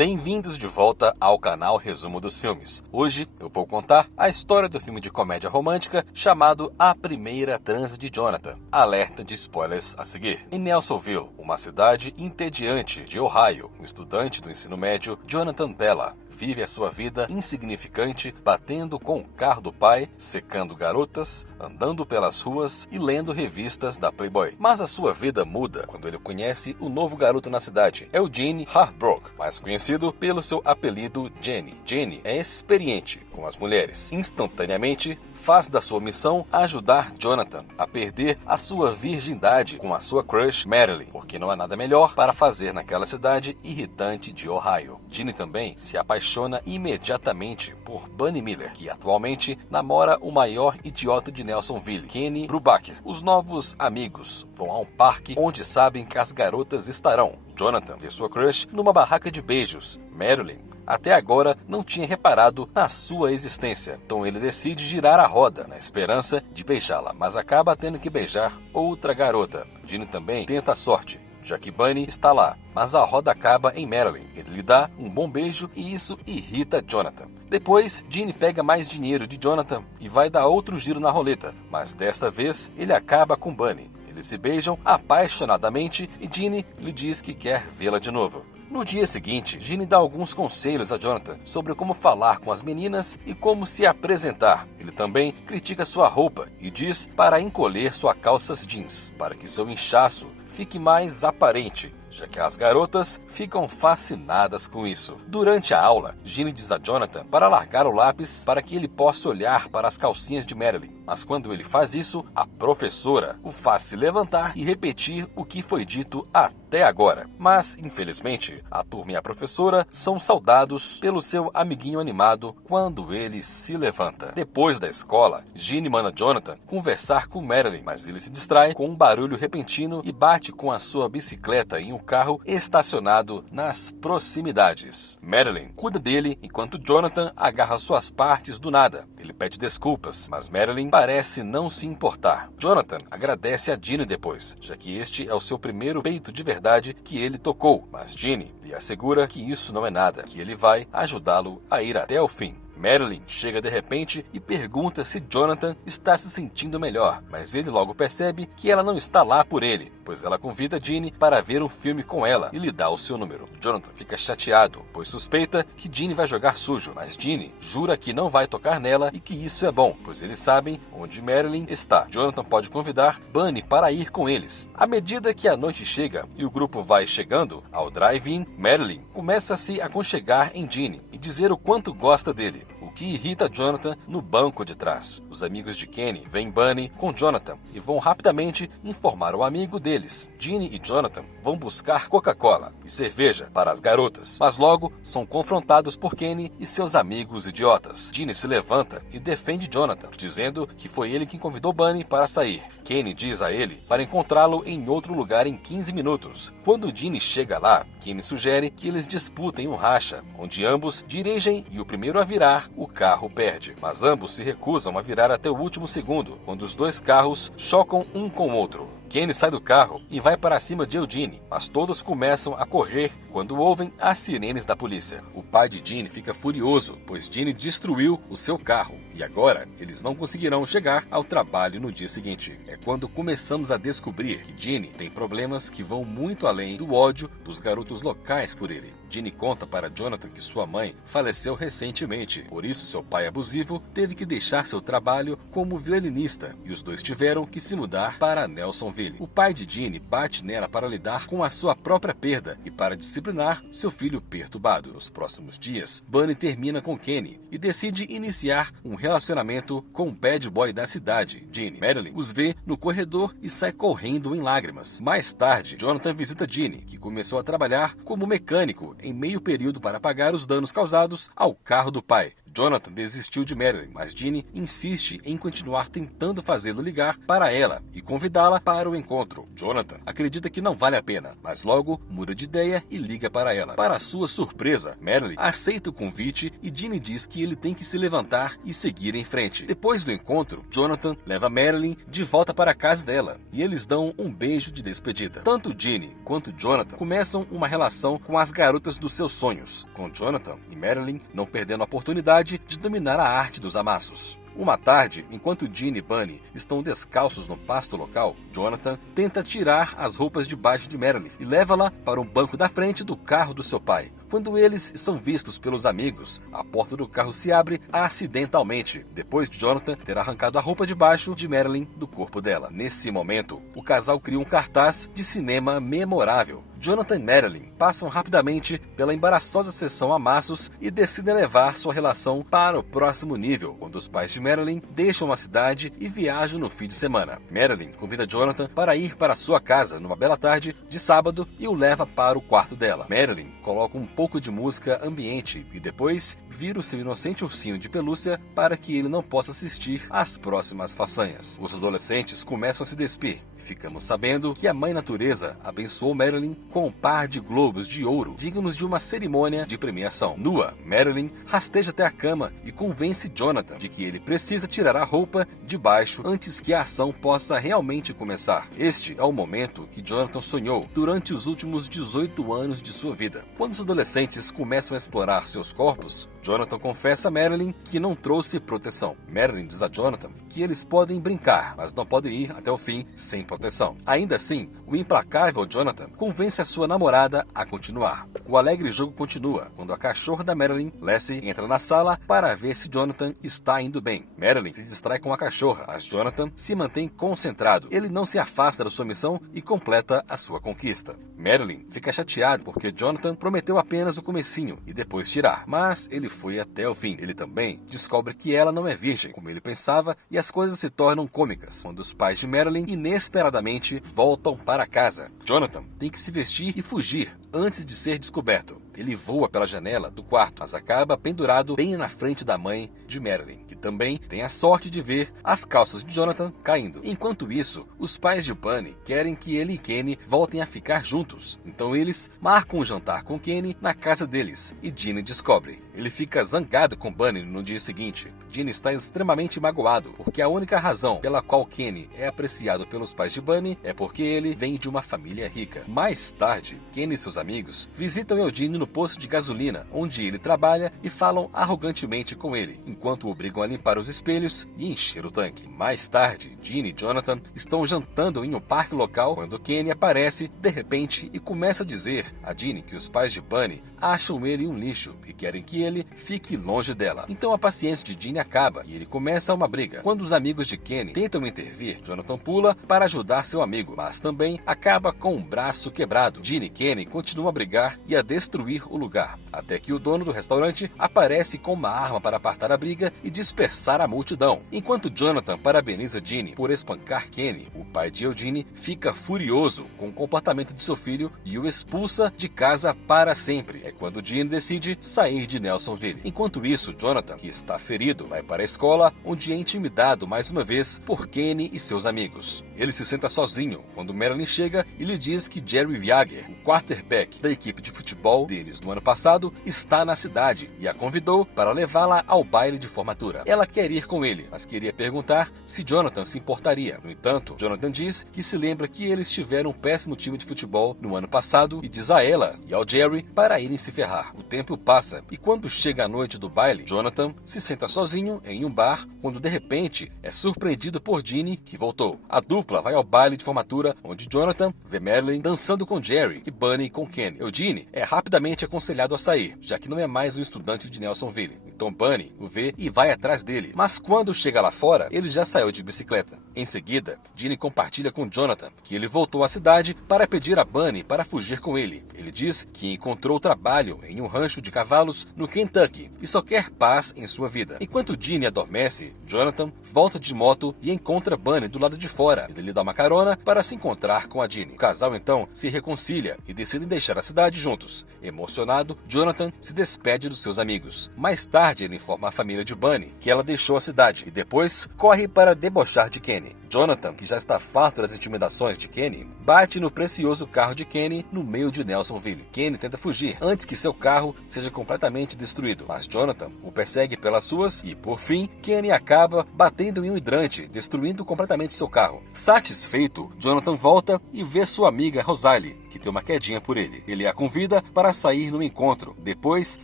Bem-vindos de volta ao canal Resumo dos Filmes. Hoje eu vou contar a história do filme de comédia romântica chamado A Primeira Transe de Jonathan. Alerta de spoilers a seguir. Em Nelsonville, uma cidade entediante de Ohio, um estudante do ensino médio, Jonathan Bella, vive a sua vida insignificante batendo com o carro do pai, secando garotas, andando pelas ruas e lendo revistas da Playboy. Mas a sua vida muda quando ele conhece o novo garoto na cidade. É o Gene Harbrook, mais conhecido pelo seu apelido Jenny. Jenny é experiente com as mulheres. Instantaneamente, faz da sua missão ajudar Jonathan a perder a sua virgindade com a sua crush Marilyn, porque não há nada melhor para fazer naquela cidade irritante de Ohio. Ginny também se apaixona imediatamente por Bunny Miller, que atualmente namora o maior idiota de Nelsonville, Kenny Brubaker. Os novos amigos vão a um parque onde sabem que as garotas estarão. Jonathan vê sua crush numa barraca de beijos. Marilyn até agora não tinha reparado na sua existência, então ele decide girar a roda na esperança de beijá-la, mas acaba tendo que beijar outra garota. Ginny também tenta a sorte, já que Bunny está lá, mas a roda acaba em Marilyn. Ele lhe dá um bom beijo e isso irrita Jonathan. Depois, Ginny pega mais dinheiro de Jonathan e vai dar outro giro na roleta, mas desta vez ele acaba com Bunny. Eles se beijam apaixonadamente e Ginny lhe diz que quer vê-la de novo. No dia seguinte, Ginny dá alguns conselhos a Jonathan sobre como falar com as meninas e como se apresentar. Ele também critica sua roupa e diz para encolher sua calças jeans, para que seu inchaço fique mais aparente, já que as garotas ficam fascinadas com isso. Durante a aula, Ginny diz a Jonathan para largar o lápis para que ele possa olhar para as calcinhas de Marilyn. Mas quando ele faz isso, a professora o faz se levantar e repetir o que foi dito até agora. Mas, infelizmente, a turma e a professora são saudados pelo seu amiguinho animado quando ele se levanta. Depois da escola, Ginny manda Jonathan conversar com Marilyn, mas ele se distrai com um barulho repentino e bate com a sua bicicleta em um carro estacionado nas proximidades. Marilyn cuida dele enquanto Jonathan agarra suas partes do nada. Ele pede desculpas, mas Marilyn parece não se importar. Jonathan agradece a Ginny depois, já que este é o seu primeiro peito de verdade que ele tocou, mas Ginny lhe assegura que isso não é nada, que ele vai ajudá-lo a ir até o fim. Marilyn chega de repente e pergunta se Jonathan está se sentindo melhor, mas ele logo percebe que ela não está lá por ele, pois ela convida Ginny para ver um filme com ela e lhe dá o seu número. Jonathan fica chateado, pois suspeita que Ginny vai jogar sujo, mas Ginny jura que não vai tocar nela e que isso é bom, pois eles sabem onde Marilyn está. Jonathan pode convidar Bunny para ir com eles. À medida que a noite chega e o grupo vai chegando ao drive-in, Marilyn começa a se aconchegar em Ginny e dizer o quanto gosta dele, o que irrita Jonathan no banco de trás. Os amigos de Kenny veem Bunny com Jonathan e vão rapidamente informar o amigo deles. Ginny e Jonathan vão buscar Coca-Cola e cerveja para as garotas, mas logo são confrontados por Kenny e seus amigos idiotas. Ginny se levanta e defende Jonathan, dizendo que foi ele quem convidou Bunny para sair. Kenny diz a ele para encontrá-lo em outro lugar em 15 minutos. Quando Ginny chega lá, Kenny sugere que eles disputem um racha, onde ambos dirigem e o primeiro a virar, o carro perde. Mas ambos se recusam a virar até o último segundo, quando os dois carros chocam um com o outro. Kenny sai do carro e vai para cima de Eugene, mas todos começam a correr quando ouvem as sirenes da polícia. O pai de Ginny fica furioso, pois Ginny destruiu o seu carro e agora eles não conseguirão chegar ao trabalho no dia seguinte. É quando começamos a descobrir que Ginny tem problemas que vão muito além do ódio dos garotos locais por ele. Ginny conta para Jonathan que sua mãe faleceu recentemente, por isso seu pai abusivo teve que deixar seu trabalho como violinista e os dois tiveram que se mudar para Nelsonville. O pai de Ginny bate nela para lidar com a sua própria perda e para disciplinar seu filho perturbado. Nos próximos dias, Bunny termina com Kenny e decide iniciar um relacionamento com o bad boy da cidade, Ginny. Marilyn os vê no corredor e sai correndo em lágrimas. Mais tarde, Jonathan visita Ginny, que começou a trabalhar como mecânico em meio período para pagar os danos causados ao carro do pai. Jonathan desistiu de Marilyn, mas Ginny insiste em continuar tentando fazê-lo ligar para ela e convidá-la para o encontro. Jonathan acredita que não vale a pena, mas logo muda de ideia e liga para ela. Para sua surpresa, Marilyn aceita o convite e Ginny diz que ele tem que se levantar e seguir em frente. Depois do encontro, Jonathan leva Marilyn de volta para a casa dela e eles dão um beijo de despedida. Tanto Ginny quanto Jonathan começam uma relação com as garotas dos seus sonhos, com Jonathan e Marilyn não perdendo a oportunidade de dominar a arte dos amassos. Uma tarde, enquanto Ginny e Bunny estão descalços no pasto local, Jonathan tenta tirar as roupas debaixo de Marilyn e leva-la para um banco da frente do carro do seu pai. Quando eles são vistos pelos amigos, a porta do carro se abre acidentalmente, depois de Jonathan ter arrancado a roupa de baixo de Marilyn do corpo dela. Nesse momento, o casal cria um cartaz de cinema memorável. Jonathan e Marilyn passam rapidamente pela embaraçosa sessão amassos e decidem levar sua relação para o próximo nível, quando os pais de Marilyn deixam a cidade e viajam no fim de semana. Marilyn convida Jonathan para ir para sua casa numa bela tarde de sábado e o leva para o quarto dela. Marilyn coloca um pouco de música ambiente e depois vira o seu inocente ursinho de pelúcia para que ele não possa assistir às próximas façanhas. Os adolescentes começam a se despir. Ficamos sabendo que a Mãe Natureza abençoou Marilyn com um par de globos de ouro dignos de uma cerimônia de premiação. Nua, Marilyn rasteja até a cama e convence Jonathan de que ele precisa tirar a roupa de baixo antes que a ação possa realmente começar. Este é o momento que Jonathan sonhou durante os últimos 18 anos de sua vida. Quando os adolescentes começam a explorar seus corpos, Jonathan confessa a Marilyn que não trouxe proteção. Marilyn diz a Jonathan que eles podem brincar, mas não podem ir até o fim sem proteção. Ainda assim, o implacável Jonathan convence a sua namorada a continuar. O alegre jogo continua quando a cachorra da Marilyn, Lassie, entra na sala para ver se Jonathan está indo bem. Marilyn se distrai com a cachorra, mas Jonathan se mantém concentrado. Ele não se afasta da sua missão e completa a sua conquista. Marilyn fica chateado porque Jonathan prometeu apenas o comecinho e depois tirar, mas ele foi até o fim. Ele também descobre que ela não é virgem, como ele pensava, e as coisas se tornam cômicas quando os pais de Marilyn inesperadamente voltam para casa. Jonathan tem que se vestir e fugir antes de ser descoberto. Ele voa pela janela do quarto, mas acaba pendurado bem na frente da mãe de Marilyn, que também tem a sorte de ver as calças de Jonathan caindo. Enquanto isso, os pais de Bunny querem que ele e Kenny voltem a ficar juntos. Então eles marcam um jantar com Kenny na casa deles, e Ginny descobre. Ele fica zangado com Bunny no dia seguinte. Ginny está extremamente magoado, porque a única razão pela qual Kenny é apreciado pelos pais de Bunny é porque ele vem de uma família rica. Mais tarde, Kenny e seus amigos visitam Eugene no posto de gasolina, onde ele trabalha, e falam arrogantemente com ele, enquanto o obrigam a limpar os espelhos e encher o tanque. Mais tarde, Ginny e Jonathan estão jantando em um parque local quando Kenny aparece de repente e começa a dizer a Ginny que os pais de Bunny acham ele um lixo e querem que ele fique longe dela. Então a paciência de Ginny acaba e ele começa uma briga. Quando os amigos de Kenny tentam intervir, Jonathan pula para ajudar seu amigo, mas também acaba com um braço quebrado. Ginny e Kenny continuam a brigar e a destruir o lugar, até que o dono do restaurante aparece com uma arma para apartar a briga e dispersar a multidão. Enquanto Jonathan parabeniza Ginny por espancar Kenny, o pai de Eugene fica furioso com o comportamento de seu filho e o expulsa de casa para sempre. É quando Ginny decide sair de Nelsonville. Enquanto isso, Jonathan, que está ferido, vai para a escola, onde é intimidado mais uma vez por Kenny e seus amigos. Ele se senta sozinho quando Marilyn chega e lhe diz que Jerry Viager, o quarterback da equipe de futebol deles no ano passado, está na cidade e a convidou para levá-la ao baile de formatura. Ela quer ir com ele, mas queria perguntar se Jonathan se importaria. No entanto, Jonathan diz que se lembra que eles tiveram um péssimo time de futebol no ano passado e diz a ela e ao Jerry para irem se ferrar. O tempo passa e quando chega a noite do baile, Jonathan se senta sozinho em um bar quando de repente é surpreendido por Ginny, que voltou. A dupla vai ao baile de formatura onde Jonathan vê Marilyn dançando com Jerry e Bunny com Kenny. Eugene é rapidamente aconselhado a sair, já que não é mais um estudante de Nelsonville. Então Bunny o vê e vai atrás dele, mas quando chega lá fora, ele já saiu de bicicleta. Em seguida, Ginny compartilha com Jonathan que ele voltou à cidade para pedir a Bunny para fugir com ele. Ele diz que encontrou trabalho em um rancho de cavalos no Kentucky e só quer paz em sua vida. Enquanto Ginny adormece, Jonathan volta de moto e encontra Bunny do lado de fora. Ele lhe dá uma carona para se encontrar com a Ginny. O casal então se reconcilia e decidem deixar a cidade juntos. Emocionado, Jonathan se despede dos seus amigos. Mais tarde, ele informa a família de Bunny que ela deixou a cidade e depois corre para debochar de Kenny. Jonathan, que já está farto das intimidações de Kenny, bate no precioso carro de Kenny no meio de Nelsonville. Kenny tenta fugir antes que seu carro seja completamente destruído, mas Jonathan o persegue pelas ruas e, por fim, Kenny acaba batendo em um hidrante, destruindo completamente seu carro. Satisfeito, Jonathan volta e vê sua amiga Rosalie, que tem uma quedinha por ele. Ele a convida para sair no encontro. Depois,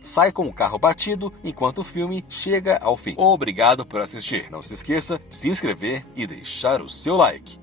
sai com o carro batido enquanto o filme chega ao fim. Obrigado por assistir. Não se esqueça de se inscrever e deixar o seu like.